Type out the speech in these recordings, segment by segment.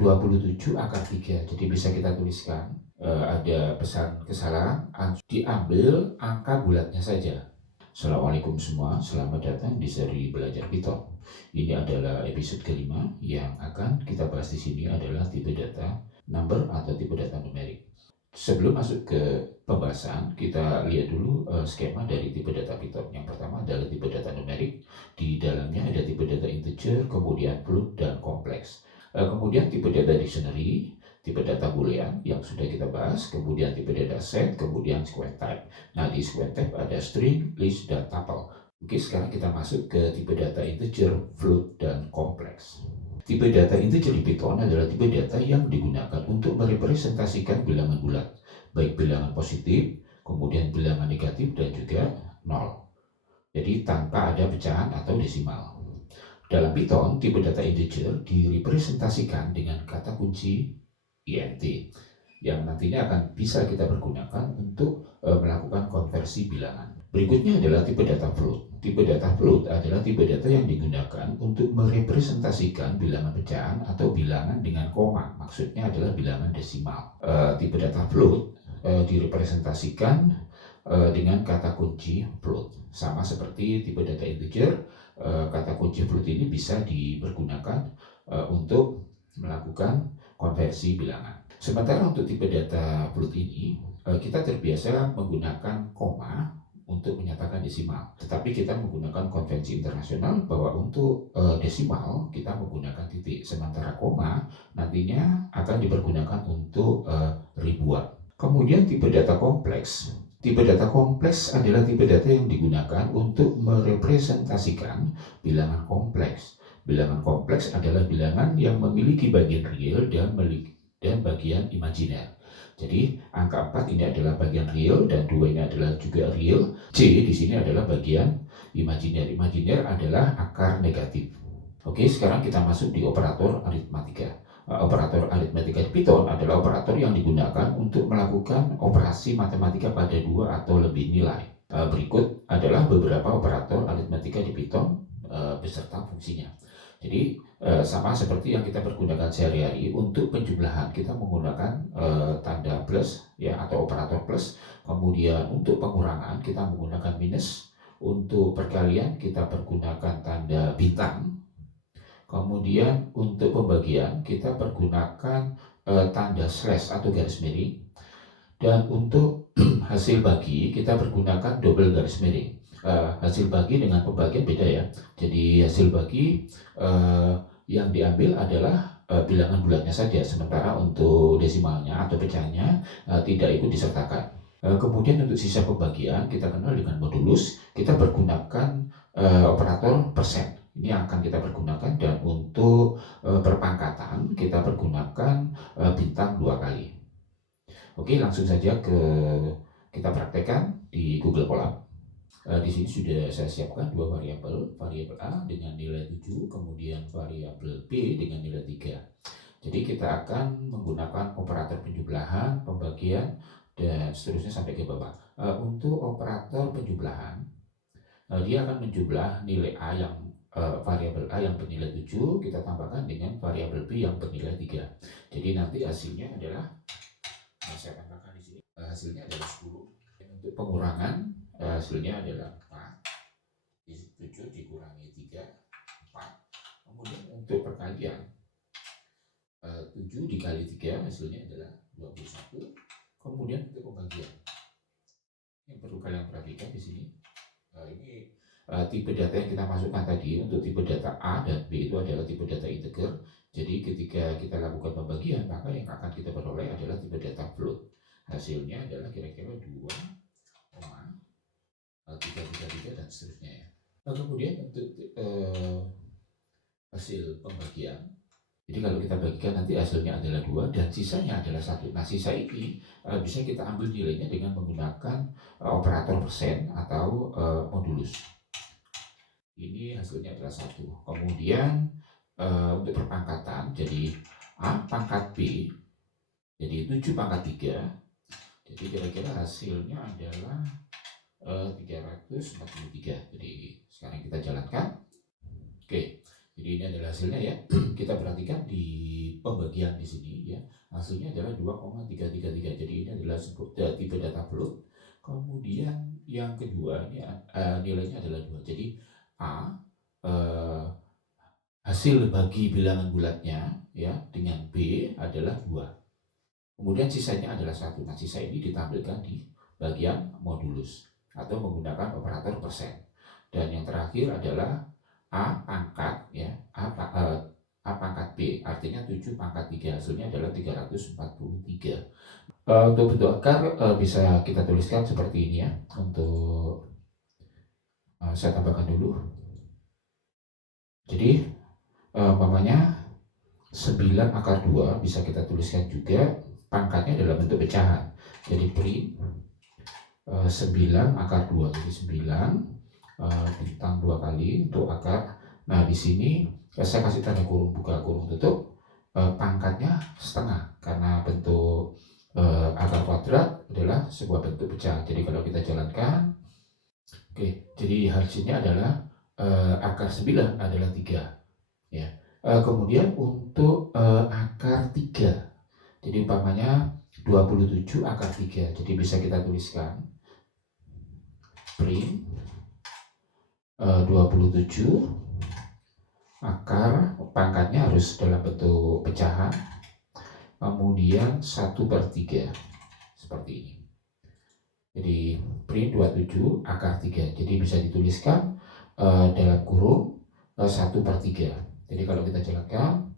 27 akar 3. Jadi bisa kita tuliskan, ada pesan kesalahan, diambil angka bulatnya saja. Assalamualaikum semua, selamat datang di seri belajar Python. Ini adalah episode kelima yang akan kita bahas di sini adalah tipe data number atau tipe data numerik. Sebelum masuk ke pembahasan, kita lihat dulu skema dari tipe data Python. Yang pertama adalah tipe data numerik. Di dalamnya ada tipe data integer, kemudian float, dan kompleks. Kemudian tipe data dictionary, tipe data boolean yang sudah kita bahas, kemudian tipe data set, kemudian square type. Nah, di square type ada string, list, dan tuple. Oke, sekarang kita masuk ke tipe data integer, float, dan kompleks. Tipe data integer di Python adalah tipe data yang digunakan untuk merepresentasikan bilangan bulat, baik bilangan positif, kemudian bilangan negatif, dan juga nol. Jadi tanpa ada pecahan atau desimal. Dalam Python, tipe data integer direpresentasikan dengan kata kunci int yang nantinya akan bisa kita pergunakan untuk melakukan konversi bilangan. Berikutnya adalah tipe data float. Tipe data float adalah tipe data yang digunakan untuk merepresentasikan bilangan pecahan atau bilangan dengan koma. Maksudnya adalah bilangan desimal. Tipe data float direpresentasikan dengan kata kunci float. Sama seperti tipe data integer, kata kunci float ini bisa dipergunakan untuk melakukan konversi bilangan. Sementara untuk tipe data float ini, kita terbiasa menggunakan koma untuk menyatakan desimal. Tetapi kita menggunakan konvensi internasional bahwa untuk desimal kita menggunakan titik. Sementara koma nantinya akan dipergunakan untuk ribuan. Kemudian tipe data kompleks. Tipe data kompleks adalah tipe data yang digunakan untuk merepresentasikan bilangan kompleks. Bilangan kompleks adalah bilangan yang memiliki bagian real dan bagian imajiner. Jadi angka 4 ini adalah bagian real dan 2 ini adalah juga real. C di sini adalah bagian imajiner. Imajiner adalah akar negatif. Oke, sekarang kita masuk di operator aritmatika. Operator aritmatika di Python adalah operator yang digunakan untuk melakukan operasi matematika pada dua atau lebih nilai. Berikut adalah beberapa operator aritmatika di Python beserta fungsinya. Jadi sama seperti yang kita pergunakan sehari-hari. Untuk penjumlahan kita menggunakan tanda plus ya atau operator plus. Kemudian untuk pengurangan kita menggunakan minus. Untuk perkalian kita pergunakan tanda bintang. Kemudian untuk pembagian kita pergunakan tanda slash atau garis miring. Dan untuk hasil bagi kita pergunakan double garis miring. Hasil bagi dengan pembagian beda ya. Jadi hasil bagi yang diambil adalah bilangan bulatnya saja. Sementara untuk desimalnya atau pecahannya tidak ikut disertakan. Kemudian untuk sisa pembagian kita kenal dengan modulus. Kita pergunakan operator persen. Ini yang akan kita pergunakan, dan untuk perpangkatan kita pergunakan bintang 2 kali. Oke, langsung saja kita praktekkan di Google Colab. Di sini sudah saya siapkan dua variabel, variabel A dengan nilai 7, kemudian variabel B dengan nilai 3. Jadi kita akan menggunakan operator penjumlahan, pembagian, dan seterusnya sampai ke bawah. Untuk operator penjumlahan, dia akan menjumlah nilai A yang variabel A yang bernilai 7 kita tambahkan dengan variabel B yang bernilai 3. Jadi nanti hasilnya adalah saya tambahkan di sini. Hasilnya adalah 10. Dan untuk pengurangan hasilnya adalah 4. 7 dikurangi 3 4. Kemudian untuk perkalian 7 dikali 3 hasilnya adalah 21. Kemudian untuk pembagian yang perlu kalian perhatikan di sini, ini tipe data yang kita masukkan tadi untuk tipe data A dan B itu adalah tipe data integer. Jadi ketika kita lakukan pembagian, maka yang akan kita peroleh adalah tipe data float. Hasilnya adalah kira-kira 2,333 dan seterusnya ya. Kemudian untuk hasil pembagian, jadi kalau kita bagikan nanti hasilnya adalah 2 dan sisanya adalah 1. Nah, sisa ini bisa kita ambil nilainya dengan menggunakan operator persen atau modulus. Ini hasilnya adalah 1. Kemudian untuk perpangkatan, jadi A pangkat B, jadi 7 pangkat 3. Jadi kira-kira hasilnya adalah 343. Jadi sekarang kita jalankan. Oke, Jadi ini adalah hasilnya ya. Kita perhatikan di pembagian di sini ya. Hasilnya adalah 2,333. Jadi ini adalah tipe data float. Kemudian yang kedua ini nilainya adalah 2. Jadi A hasil bagi bilangan bulatnya ya dengan B adalah 2. Kemudian sisanya adalah 1. Nah, sisa ini ditampilkan di bagian modulus atau menggunakan operator persen. Dan yang terakhir adalah A pangkat ya, A pangkat B, artinya 7 pangkat 3, hasilnya adalah 343. Untuk bentuk akar bisa kita tuliskan seperti ini ya. Untuk saya tambahkan dulu. Jadi umpamanya 9 akar 2 bisa kita tuliskan juga pangkatnya dalam bentuk pecahan. Jadi print 9 akar 2. Jadi 9 bintang 2 kali untuk akar. Nah, di sini saya kasih tanda kurung buka kurung tutup, pangkatnya setengah karena bentuk akar kuadrat adalah sebuah bentuk pecahan. Jadi kalau kita jalankan, oke, jadi hasilnya adalah akar 9 adalah 3 ya. Kemudian untuk akar 3, jadi umpamanya 27 akar 3, jadi bisa kita tuliskan print 27 akar, pangkatnya harus dalam bentuk pecahan, kemudian 1/3 seperti ini. Jadi print 27 akar 3, jadi bisa dituliskan dalam kurung 1/3. Jadi kalau kita jalankan,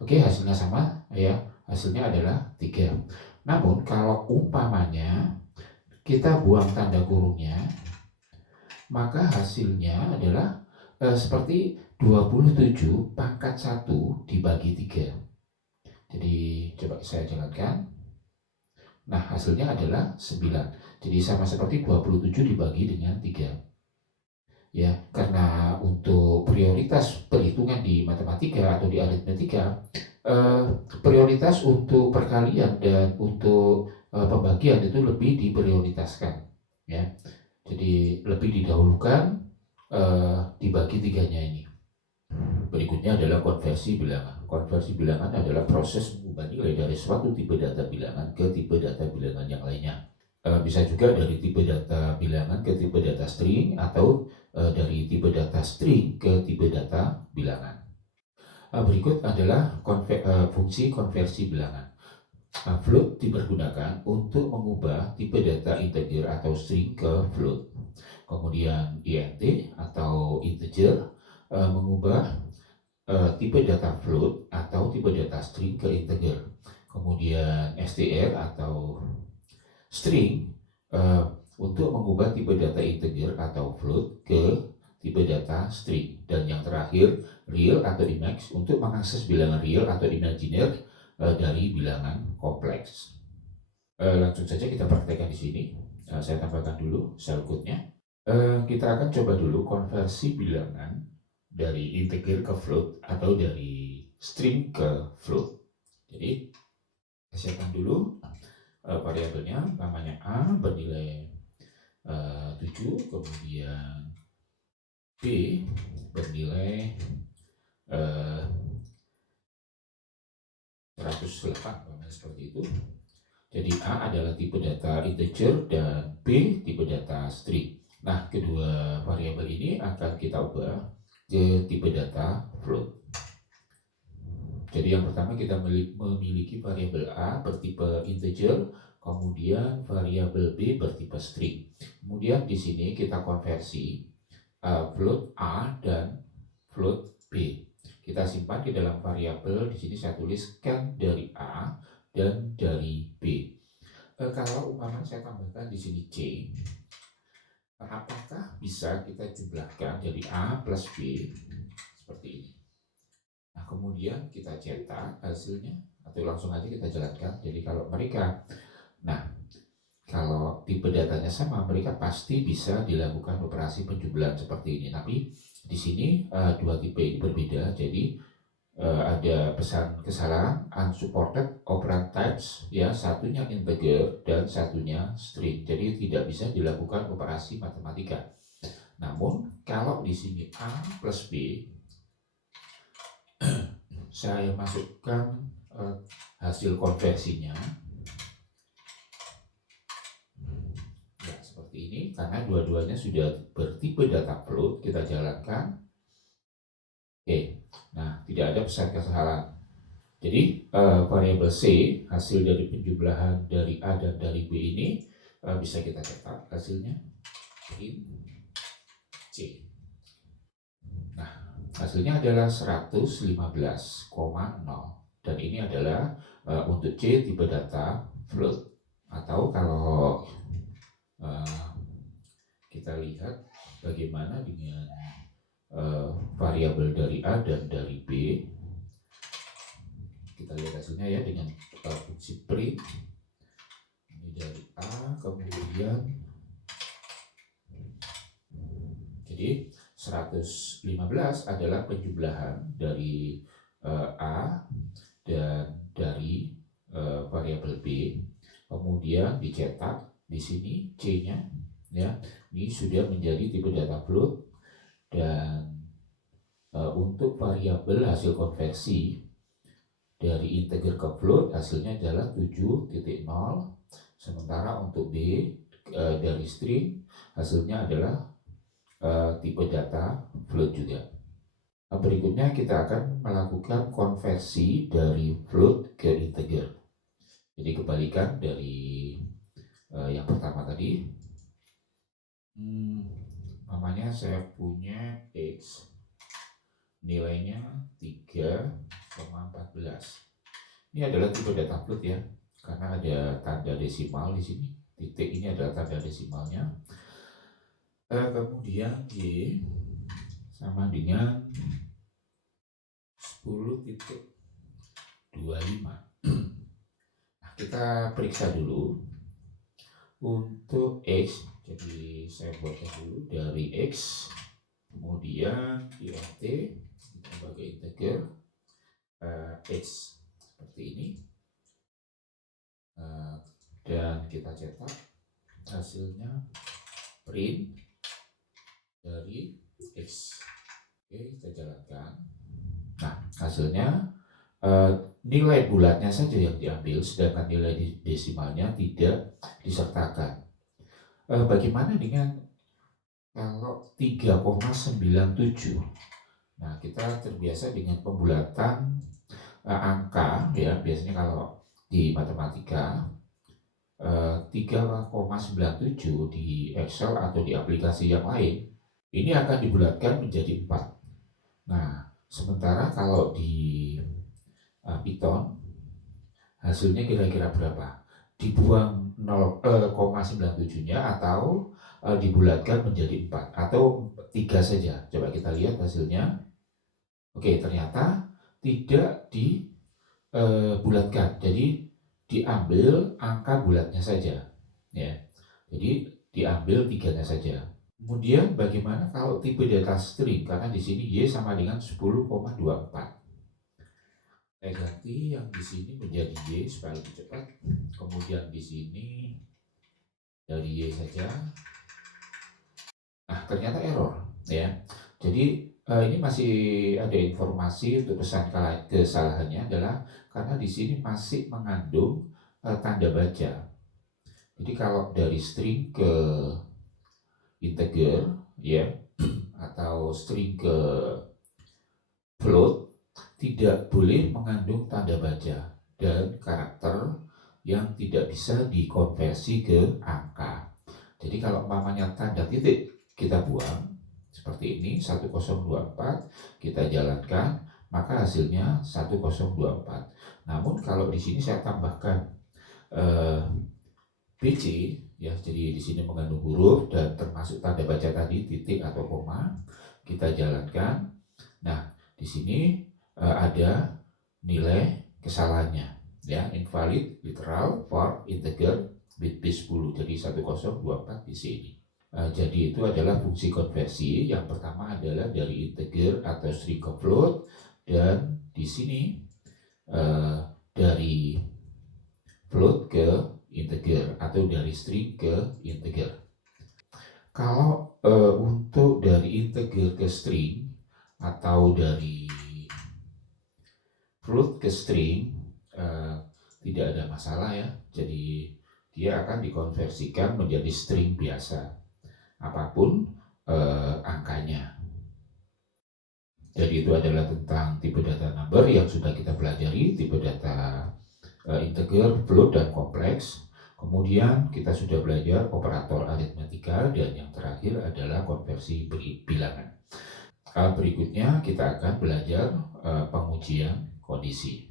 oke, hasilnya sama ya, hasilnya adalah 3. Namun kalau umpamanya kita buang tanda kurungnya, maka hasilnya adalah seperti 27 pangkat 1 dibagi 3. Jadi coba saya jalankan. Nah, hasilnya adalah 9. Jadi sama seperti 27 dibagi dengan 3. Ya, karena untuk prioritas perhitungan di matematika atau di aritmetika, prioritas untuk perkalian dan untuk pembagian itu lebih diprioritaskan ya. Jadi lebih didahulukan dibagi 3-nya ini. Berikutnya adalah konversi bilangan. Konversi bilangan adalah proses mengubah nilai dari suatu tipe data bilangan ke tipe data bilangan yang lainnya. Bisa juga dari tipe data bilangan ke tipe data string atau dari tipe data string ke tipe data bilangan. Berikut adalah fungsi konversi bilangan. Float dipergunakan untuk mengubah tipe data integer atau string ke float. Kemudian int atau integer mengubah tipe data float atau tipe data string ke integer. Kemudian str atau string untuk mengubah tipe data integer atau float ke tipe data string. Dan yang terakhir real atau image untuk mengakses bilangan real atau imajiner dari bilangan kompleks. Langsung saja kita praktekkan di sini. Saya tambahkan dulu shell code-nya. Kita akan coba dulu konversi bilangan dari integer ke float atau dari string ke float. Jadi kita siapkan dulu variabelnya, namanya A bernilai 7, kemudian B bernilai 108, seperti itu. Jadi A adalah tipe data integer dan B tipe data string. Nah, kedua variabel ini akan kita ubah ke tipe data float. Jadi yang pertama kita memiliki variabel A bertipe integer, kemudian variabel B bertipe string. Kemudian di sini kita konversi float A dan float B. Kita simpan di dalam variabel, di sini saya tuliskan dari A dan dari B. Kalau umpamanya saya tambahkan di sini C, apakah bisa kita jumlahkan jadi A plus B seperti ini. Nah, kemudian kita cetak hasilnya atau langsung aja kita jalankan. Jadi kalau tipe datanya sama, mereka pasti bisa dilakukan operasi penjumlahan seperti ini. Tapi di sini dua tipe ini berbeda. Jadi ada pesan kesalahan unsupported operand types ya, satunya integer dan satunya string. Jadi tidak bisa dilakukan operasi matematika. Namun kalau di sini A plus B saya masukkan hasil konversinya. Ya, seperti ini. Karena dua-duanya sudah bertipe data float, kita jalankan. Oke, nah tidak ada pesan kesalahan. Jadi variabel C, hasil dari penjumlahan dari A dan dari B ini bisa kita cetak hasilnya in C. Nah, hasilnya adalah 115,0 dan ini adalah untuk C tipe data float. Atau kalau kita lihat bagaimana dengan variabel dari A dan dari B. Kita lihat hasilnya ya dengan fungsi print. Ini dari A, kemudian jadi 115 adalah penjumlahan dari A dan dari variabel B, kemudian dicetak di sini C-nya ya. Ini sudah menjadi tipe data float dan untuk variabel hasil konversi dari integer ke float hasilnya adalah 7.0, sementara untuk B dari string hasilnya adalah tipe data float juga. Berikutnya kita akan melakukan konversi dari float ke integer. Jadi kebalikan dari yang pertama tadi. Namanya saya punya X, nilainya 3,14. Ini adalah tipe data float ya, karena ada tanda desimal di sini. Titik ini adalah tanda desimalnya. Kemudian Y sama dengan 10.25. Nah, kita periksa dulu untuk X. Jadi saya buatkan dulu dari X, kemudian int sebagai integer X seperti ini, dan kita cetak hasilnya print dari X. Oke, kita jalankan. Nah, hasilnya nilai bulatnya saja yang diambil, sedangkan nilai desimalnya tidak disertakan. Bagaimana dengan kalau 3,97? Nah, kita terbiasa dengan pembulatan angka ya. Biasanya kalau di matematika 3,97 di Excel atau di aplikasi yang lain ini akan dibulatkan menjadi 4. Nah, sementara kalau di Python hasilnya kira-kira berapa? Dibuang 0,97-nya atau dibulatkan menjadi 4 atau 3 saja. Coba kita lihat hasilnya. Oke, ternyata tidak dibulatkan. Jadi diambil angka bulatnya saja ya. Jadi diambil 3-nya saja. Kemudian bagaimana kalau tipe data string? Karena di sini Y sama dengan 10,24. Saya ganti yang di sini menjadi Y supaya lebih cepat. Kemudian di sini dari Y saja. Nah, ternyata error ya. Jadi ini masih ada informasi untuk pesan kesalahannya adalah karena di sini masih mengandung tanda baca. Jadi kalau dari string ke integer ya atau string ke float tidak boleh mengandung tanda baca dan karakter yang tidak bisa dikonversi ke angka. Jadi kalau umpamanya tanda titik kita buang seperti ini 1024, kita jalankan maka hasilnya 1024. Namun kalau di sini saya tambahkan BC ya, jadi di sini mengandung huruf dan termasuk tanda baca tadi titik atau koma, kita jalankan. Nah, di sini ada nilai kesalahannya ya, invalid literal for integer bit B10, jadi 1024 di sini. Jadi itu adalah fungsi konversi. Yang pertama adalah dari integer atau string ke float, dan di sini dari float ke integer atau dari string ke integer. Kalau untuk dari integer ke string atau dari float ke string tidak ada masalah ya. Jadi dia akan dikonversikan menjadi string biasa, apapun angkanya. Jadi itu adalah tentang tipe data number yang sudah kita pelajari, tipe data integer, float, dan kompleks. Kemudian kita sudah belajar operator aritmatika, dan yang terakhir adalah konversi bilangan. Berikutnya kita akan belajar pengujian kondisi.